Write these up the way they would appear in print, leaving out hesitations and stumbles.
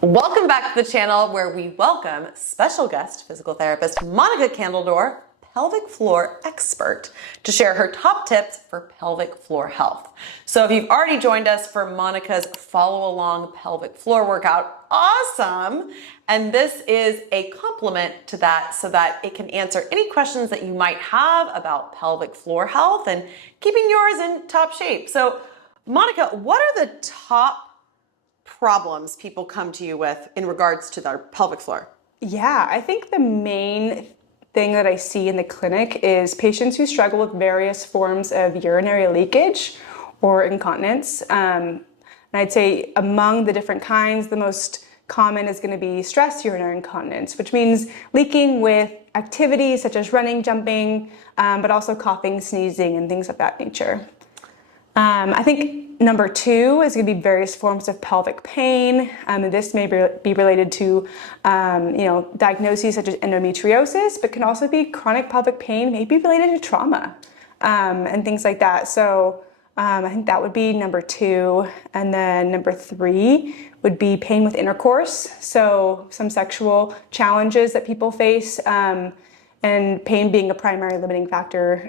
Welcome back to the channel where we welcome special guest physical therapist Monica Candelore, pelvic floor expert, to share her top tips for pelvic floor health. So if you've already joined us for Monica's follow along pelvic floor workout, awesome! And this is a complement to that so that it can answer any questions that you might have about pelvic floor health and keeping yours in top shape. So Monica, what are the top problems people come to you with in regards to their pelvic floor? Yeah, I think the main thing that I see in the clinic is patients who struggle with various forms of urinary leakage or incontinence. And I'd say among the different kinds, the most common is going to be stress urinary incontinence, which means leaking with activities such as running, jumping, but also coughing, sneezing, and things of that nature. I think number two is going to be various forms of pelvic pain. And this may be related to, diagnoses such as endometriosis, but can also be chronic pelvic pain, maybe related to trauma, and things like that. So I think that would be number two. And then number three would be pain with intercourse. So some sexual challenges that people face, and pain being a primary limiting factor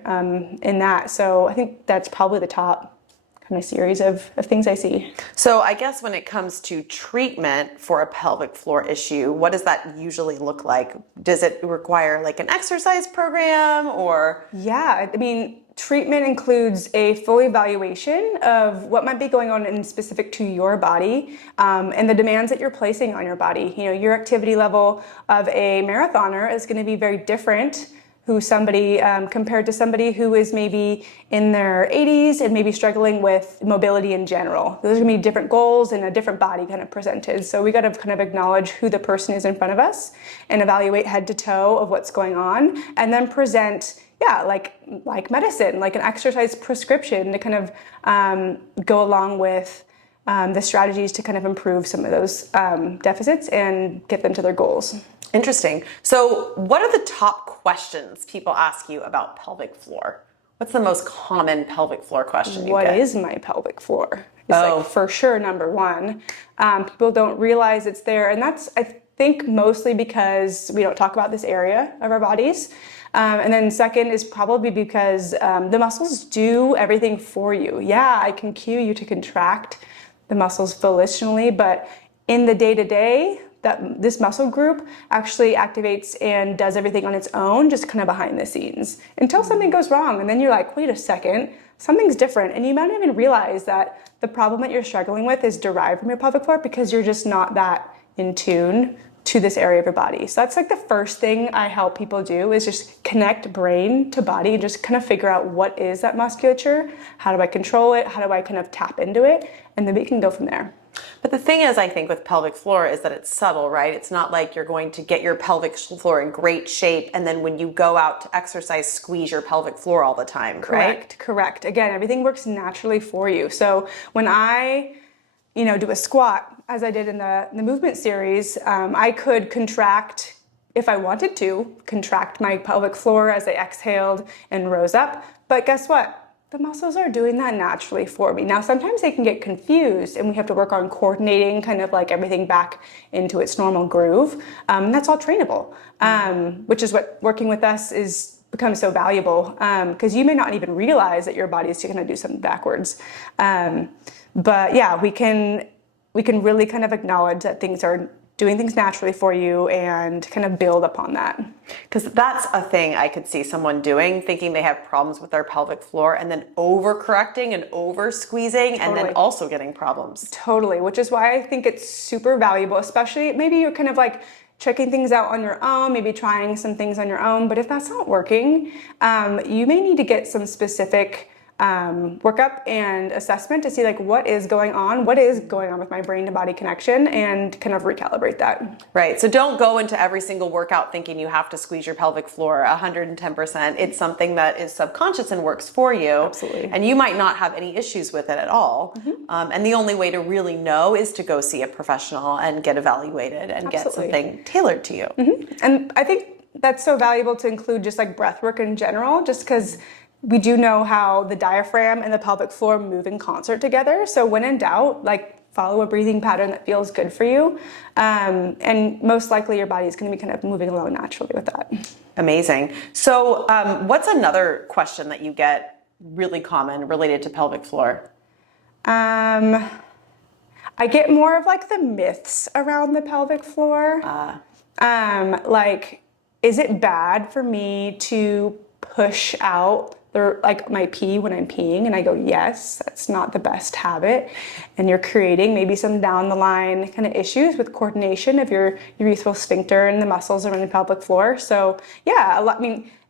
in that. So I think that's probably the top kind of series of things I see. So I guess when it comes to treatment for a pelvic floor issue, what does that usually look like? Does it require like an exercise program or? Yeah, I mean, treatment includes a full evaluation of what might be going on in specific to your body, and the demands that you're placing on your body. You know, your activity level of a marathoner is going to be very different who somebody compared to somebody who is maybe in their 80s and maybe struggling with mobility in general. Those are going to be different goals and a different body kind of presented. So we got to kind of acknowledge who the person is in front of us and evaluate head to toe of what's going on, and then present, like medicine, like an exercise prescription to kind of go along with the strategies to kind of improve some of those deficits and get them to their goals. Interesting. So what are the top questions people ask you about pelvic floor? What's the most common pelvic floor question you get? What is my pelvic floor? It's like for sure number one. People don't realize it's there, and that's, I think, mostly because we don't talk about this area of our bodies. And then second is probably because the muscles do everything for you. Yeah, I can cue you to contract the muscles volitionally, but in the day-to-day, that this muscle group actually activates and does everything on its own, just kind of behind the scenes, until something goes wrong. And then you're like, wait a second, something's different. And you might not even realize that the problem that you're struggling with is derived from your pelvic floor because you're just not that in tune to this area of your body. So that's like the first thing I help people do, is just connect brain to body and just kind of figure out what is that musculature, how do I control it, how do I kind of tap into it, and then we can go from there. But the thing is, I think with pelvic floor is that it's subtle, right? It's not like you're going to get your pelvic floor in great shape and then when you go out to exercise, squeeze your pelvic floor all the time, right? Correct. Again, everything works naturally for you. So when I do a squat, as I did in the movement series, I could contract, if I wanted to, contract my pelvic floor as I exhaled and rose up. But guess what? The muscles are doing that naturally for me. Now, sometimes they can get confused and we have to work on coordinating kind of like everything back into its normal groove. And that's all trainable, which is what working with us becomes so valuable, because you may not even realize that your body is going to do something backwards. But yeah, we can really kind of acknowledge that things are doing things naturally for you and kind of build upon that. Because that's a thing I could see someone doing, thinking they have problems with their pelvic floor and then overcorrecting and over squeezing and then also getting problems. Totally, which is why I think it's super valuable, especially maybe you're kind of like checking things out on your own, maybe trying some things on your own, but if that's not working, you may need to get some specific workup and assessment to see like what is going on with my brain to body connection, and kind of recalibrate that. Right. So don't go into every single workout thinking you have to squeeze your pelvic floor 110%. It's something that is subconscious and works for you. Absolutely. And you might not have any issues with it at all. Mm-hmm. And the only way to really know is to go see a professional and get evaluated and get something tailored to you. Mm-hmm. And I think that's so valuable to include just like breath work in general, just because we do know how the diaphragm and the pelvic floor move in concert together. So when in doubt, like follow a breathing pattern that feels good for you. And most likely your body is going to be kind of moving along naturally with that. Amazing. So what's another question that you get really common related to pelvic floor? I get more of like the myths around the pelvic floor. Like, is it bad for me to push out like my pee when I'm peeing? And I go, yes, that's not the best habit. And you're creating maybe some down the line kind of issues with coordination of your urethral sphincter and the muscles around the pelvic floor. So yeah,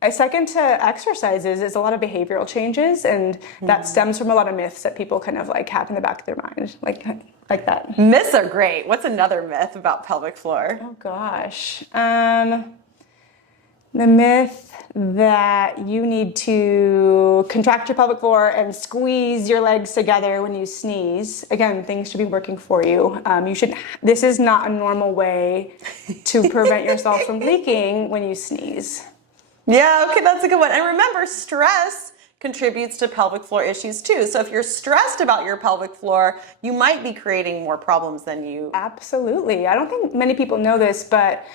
a second to exercises is a lot of behavioral changes, and that stems from a lot of myths that people kind of like have in the back of their mind, like that. Myths are great. What's another myth about pelvic floor? Oh gosh. The myth that you need to contract your pelvic floor and squeeze your legs together when you sneeze. Again, things should be working for you. This is not a normal way to prevent yourself from leaking when you sneeze. Yeah, okay, that's a good one. And remember, stress contributes to pelvic floor issues too. So if you're stressed about your pelvic floor, you might be creating more problems than you. Absolutely. I don't think many people know this, but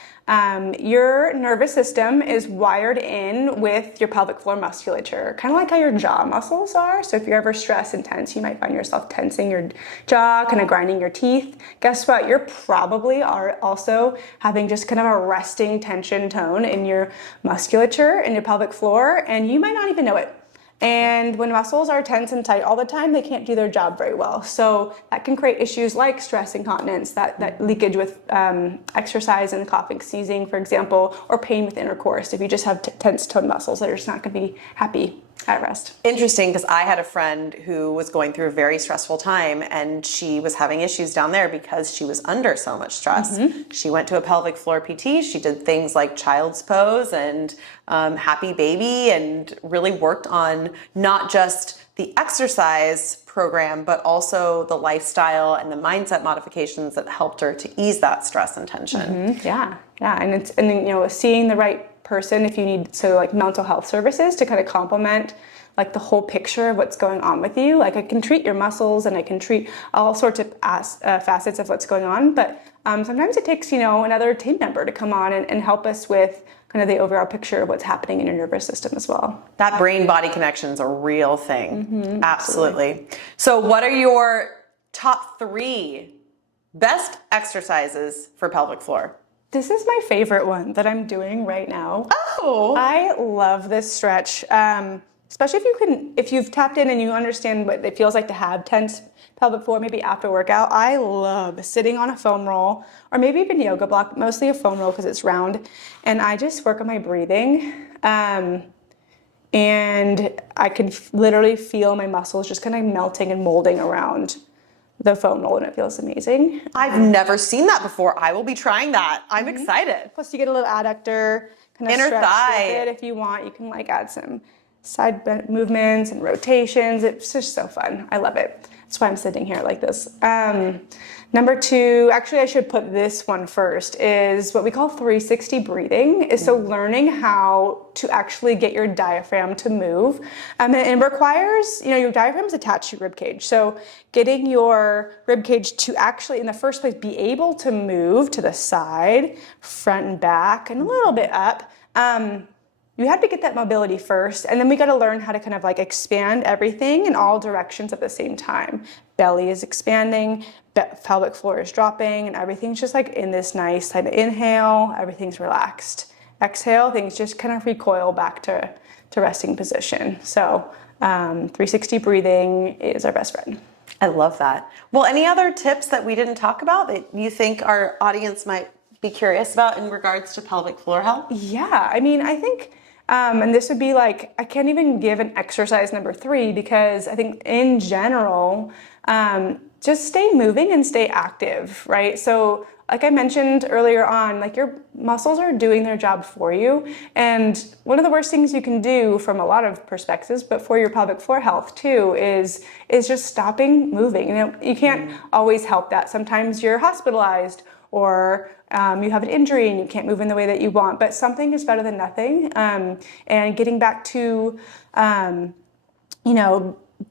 your nervous system is wired in with your pelvic floor musculature, kind of like how your jaw muscles are. So if you're ever stressed and tense, you might find yourself tensing your jaw, kind of grinding your teeth. Guess what? You're probably are also having just kind of a resting tension tone in your musculature in your pelvic floor, and you might not even know it. And when muscles are tense and tight all the time, they can't do their job very well. So that can create issues like stress incontinence, that leakage with exercise and coughing, sneezing, for example, or pain with intercourse if you just have tense toned muscles that are just not going to be happy at rest. Interesting, because I had a friend who was going through a very stressful time, and she was having issues down there because she was under so much stress. She went to a pelvic floor PT. She did things like child's pose and happy baby, and really worked on not just the exercise program, but also the lifestyle and the mindset modifications that helped her to ease that stress and tension. Yeah, and seeing the right person if you need like mental health services to kind of complement like the whole picture of what's going on with you. Like I can treat your muscles and I can treat all sorts of facets of what's going on, but sometimes it takes another team member to come on and help us with kind of the overall picture of what's happening in your nervous system as well. That brain-body connection is a real thing. Absolutely. So what are your top 3 best exercises for pelvic floor? This is my favorite one that I'm doing right now. Oh, I love this stretch, especially if you've tapped in and you understand what it feels like to have tense pelvic floor, maybe after workout. I love sitting on a foam roll or maybe even yoga block, mostly a foam roll because it's round, and I just work on my breathing. And I can literally feel my muscles just kind of melting and molding around the foam roll, and it feels amazing. I've never seen that before. I will be trying that. I'm excited. Plus you get a little adductor kind of inner stretch thigh with it if you want. You can like add some side bend movements and rotations. It's just so fun. I love it. That's why I'm sitting here like this. Number 2, actually I should put this one first, is what we call 360 breathing. So learning how to actually get your diaphragm to move. And it requires, your diaphragm is attached to your rib cage. So getting your rib cage to actually in the first place be able to move to the side, front and back, and a little bit up. You have to get that mobility first, and then we got to learn how to kind of like expand everything in all directions at the same time. Belly is expanding, pelvic floor is dropping, and everything's just like in this nice type of inhale, everything's relaxed. Exhale, things just kind of recoil back to resting position. So 360 breathing is our best friend. I love that. Well, any other tips that we didn't talk about that you think our audience might be curious about in regards to pelvic floor health? Yeah, I think and this would be like, I can't even give an exercise number 3 because I think in general, just stay moving and stay active, right? So like I mentioned earlier on, like your muscles are doing their job for you. And one of the worst things you can do from a lot of perspectives, but for your pelvic floor health too, is just stopping moving. You can't always help that. Sometimes you're hospitalized or you have an injury and you can't move in the way that you want, but something is better than nothing. And getting back to,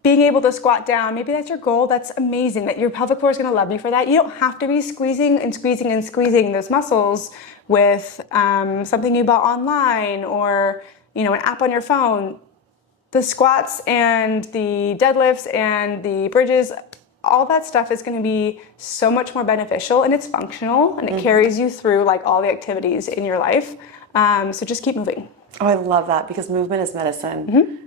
being able to squat down, maybe that's your goal. That's amazing that your pelvic floor is going to love you for that. You don't have to be squeezing and squeezing and squeezing those muscles with something you bought online or, you know, an app on your phone. The squats and the deadlifts and the bridges, all that stuff is going to be so much more beneficial, and it's functional, and it carries you through like all the activities in your life. So just keep moving. Oh, I love that, because movement is medicine.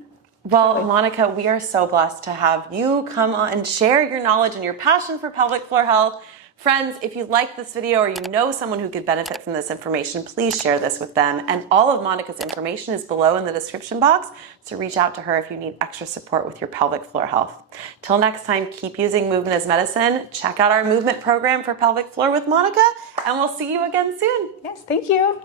Well, Monica, we are so blessed to have you come on and share your knowledge and your passion for pelvic floor health. Friends, if you like this video or you know someone who could benefit from this information, please share this with them. And all of Monica's information is below in the description box, so reach out to her if you need extra support with your pelvic floor health. Till next time, keep using movement as medicine. Check out our movement program for pelvic floor with Monica, and we'll see you again soon. Yes, thank you.